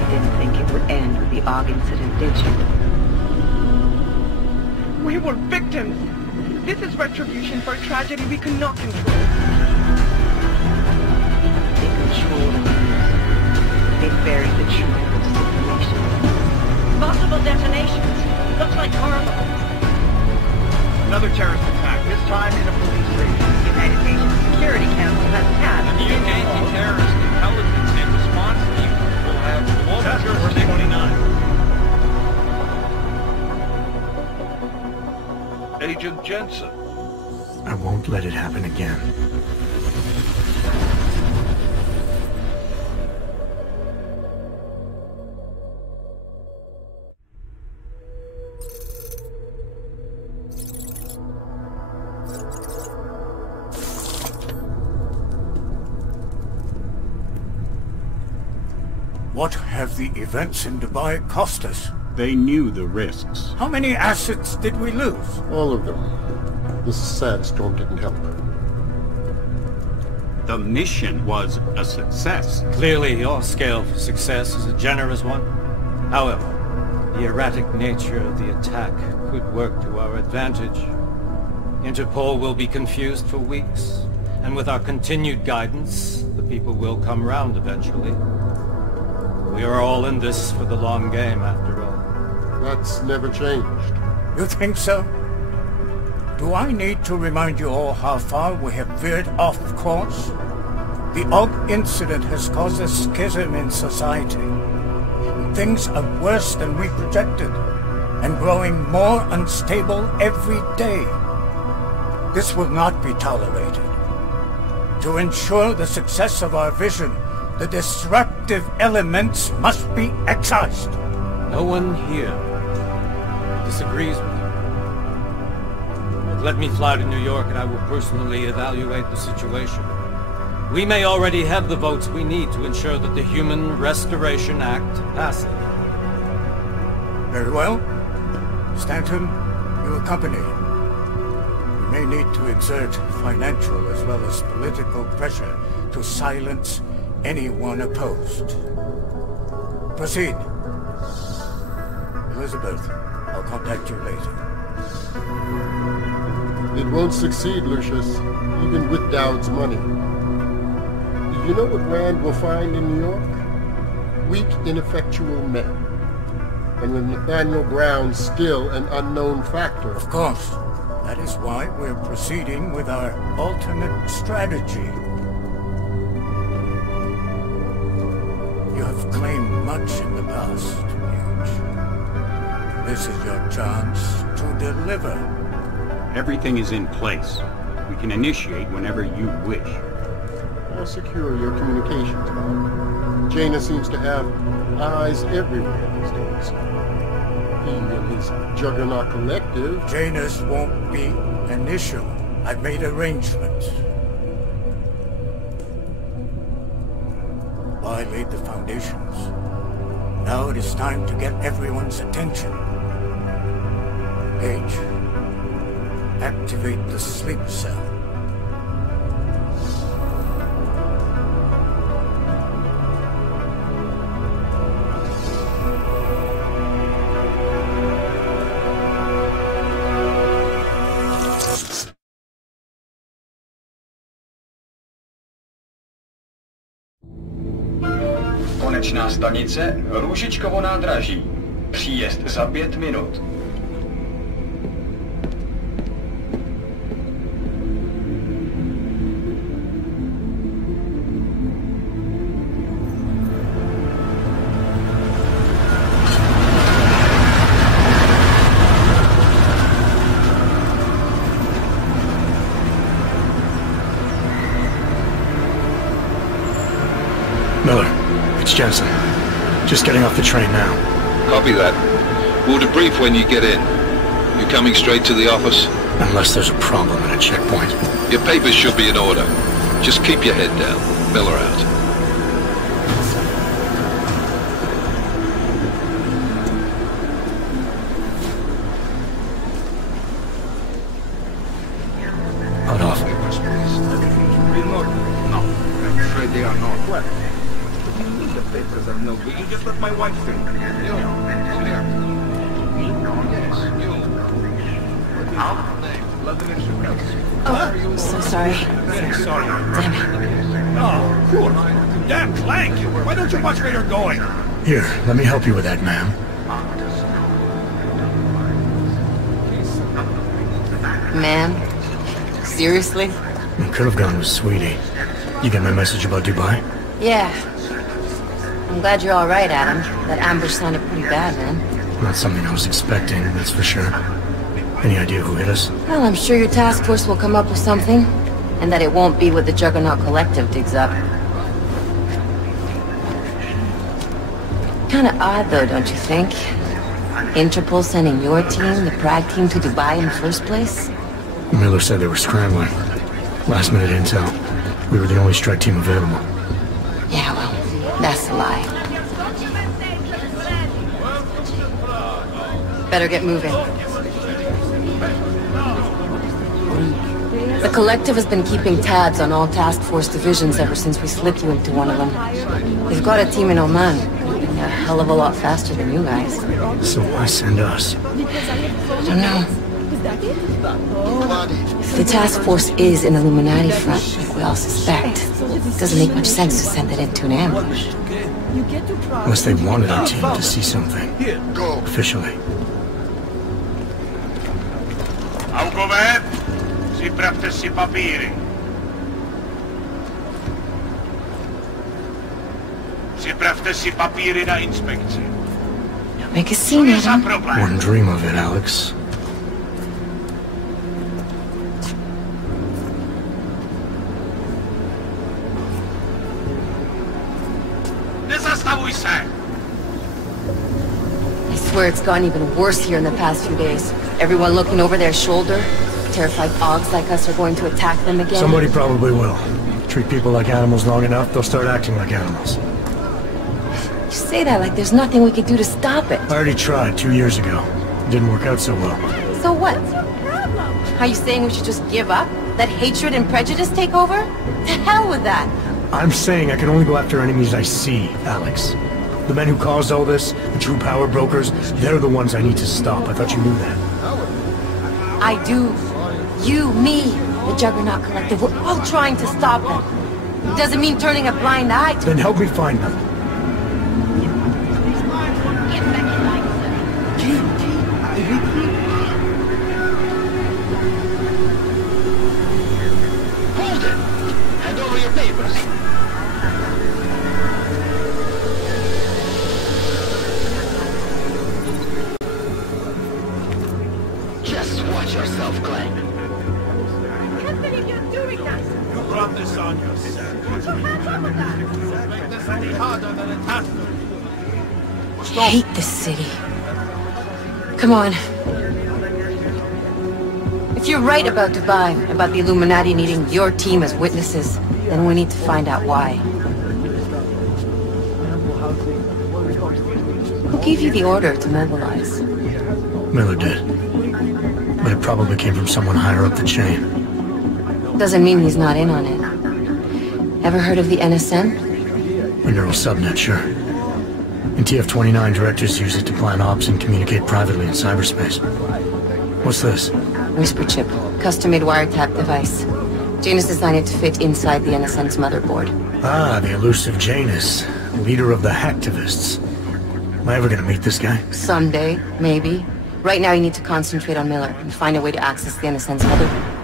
You didn't think it would end with the AUG incident, did you? We were victims. This is retribution for a tragedy we could not control. They control the news. They buried the truth with disinformation. Multiple detonations. Looks like horrible. Another terrorist attack, this time in a police station. The United Nations Security Council has passed. The new anti-terrorist intelligence and response team will have all Task the Force 29. Agent Jensen. I won't let it happen again. What have the events in Dubai cost us? They knew the risks. How many assets did we lose? All of them. This sad storm didn't help. The mission was a success. Clearly, your scale for success is a generous one. However, the erratic nature of the attack could work to our advantage. Interpol will be confused for weeks, and with our continued guidance, the people will come round eventually. We are all in this for the long game, after all. That's never changed. You think so? Do I need to remind you all how far we have veered off course? The AUG incident has caused a schism in society. Things are worse than we projected, and growing more unstable every day. This will not be tolerated. To ensure the success of our vision, the disruptive elements must be excised. No one here disagrees with you. But let me fly to New York and I will personally evaluate the situation. We may already have the votes we need to ensure that the Human Restoration Act passes. Very well. Stanton, you accompany. We may need to exert financial as well as political pressure to silence anyone opposed. Proceed. Elizabeth, I'll contact you later. It won't succeed, Lucius, even with Dowd's money. You know what Rand will find in New York? Weak, ineffectual men. And with Nathaniel Brown still an unknown factor. Of course. That is why we're proceeding with our alternate strategy. You have claimed much in the past, Huge. This is your chance to deliver. Everything is in place. We can initiate whenever you wish. I'll secure your communications, Bob. Jaina seems to have eyes everywhere these days. He and his Juggernaut Collective... Jaina's won't be an issue. I've made arrangements. I laid the foundations. Now it is time to get everyone's attention. Paige, activate the sleep cell. Konečná stanice Růžičkovo nádraží. Příjezd za 5 minut. It's Jensen. Just getting off the train now. Copy that. We'll debrief when you get in. You coming straight to the office? Unless there's a problem at a checkpoint. Your papers should be in order. Just keep your head down. Miller out. Out off. No, I'm afraid they are not. Well, the papers are no good. You just let my wife think. Oh, so sorry. Sorry. Damn it. Oh, cool. Damn Clank! Why don't you watch where you're going? Here, let me help you with that, ma'am. Man? Seriously? I could have gone with Sweetie. You get my message about Dubai? Yeah. I'm glad you're alright, Adam. That ambush sounded pretty bad, man. Not something I was expecting, that's for sure. Any idea who hit us? Well, I'm sure your task force will come up with something. And that it won't be what the Juggernaut Collective digs up. Kinda odd, though, don't you think? Interpol sending your team, the Prague team, to Dubai in the first place? Miller said they were scrambling. Last minute intel. We were the only strike team available. Yeah, well, that's a lie. Better get moving. The Collective has been keeping tabs on all task force divisions ever since we slipped you into one of them. They've got a team in Oman. A hell of a lot faster than you guys. So why send us? I don't know. If the task force is an Illuminati front, like we all suspect, it doesn't make much sense to send it into an ambush. Unless they wanted our team to see something. Officially. Augoved, připravte si papíry. Připravte si papíry na inspekci. Make a scene, Adam. Wouldn't dream of it, Alex. Nezastavuj se! I swear it's gotten even worse here in the past few days. Everyone looking over their shoulder. Terrified Augs like us are going to attack them again. Somebody probably will. Treat people like animals long enough, they'll start acting like animals. You say that like there's nothing we could do to stop it. I already tried 2 years ago. It didn't work out so well. So what? Are you saying we should just give up? Let hatred and prejudice take over? To hell with that! I'm saying I can only go after enemies I see, Alex. The men who caused all this, the true power brokers, they're the ones I need to stop. I thought you knew that. I do. You, me, the Juggernaut Collective, we're all trying to stop them. It doesn't mean turning a blind eye to... Then help me find them. Hold it! Hand over your papers. Just watch yourself, Clank. I can't believe you're doing that! You brought this on yourself. Put your hands up with that! Make this any harder than it has to be. I hate this city. Come on. If you're right about Dubai, about the Illuminati needing your team as witnesses, then we need to find out why. Who gave you the order to mobilize? Miller did. But it probably came from someone higher up the chain. Doesn't mean he's not in on it. Ever heard of the NSN? A neural subnet, sure. In TF-29, directors use it to plan ops and communicate privately in cyberspace. What's this? Whisper chip. Custom-made wiretap device. Janus designed it to fit inside the NSN's motherboard. Ah, the elusive Janus. Leader of the hacktivists. Am I ever gonna meet this guy? Someday, maybe. Right now you need to concentrate on Miller and find a way to access the NSN's motherboard.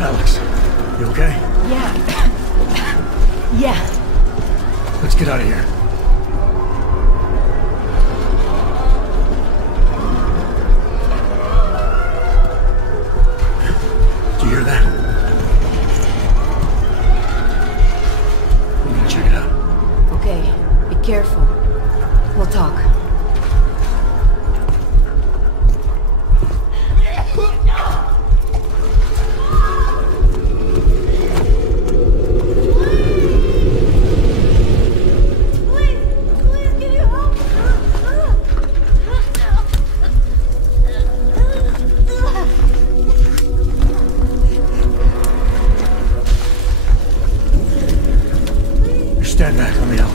Alex, you okay? Yeah. Yeah. We'll talk. Stand back, let me help.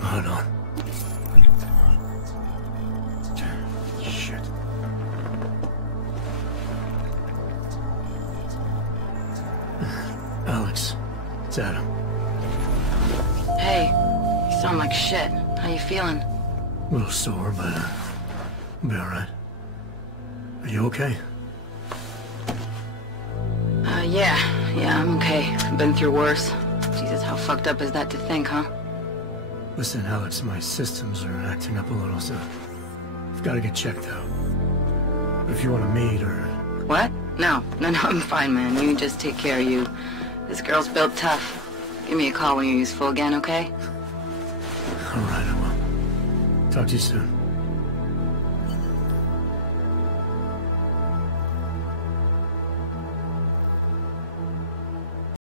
Hold on. Shit. Alex, it's Adam. Hey, you sound like shit. How you feeling? A little sore, but I'll be alright. Are you okay? Yeah, I'm okay. I've been through worse. Jesus, how fucked up is that to think, huh? Listen, Alex, my systems are acting up a little, so I've got to get checked out. But if you want to meet or... What? No, I'm fine, man. You just take care of you. This girl's built tough. Give me a call when you're useful again, okay? Alright, I will. Talk to you soon.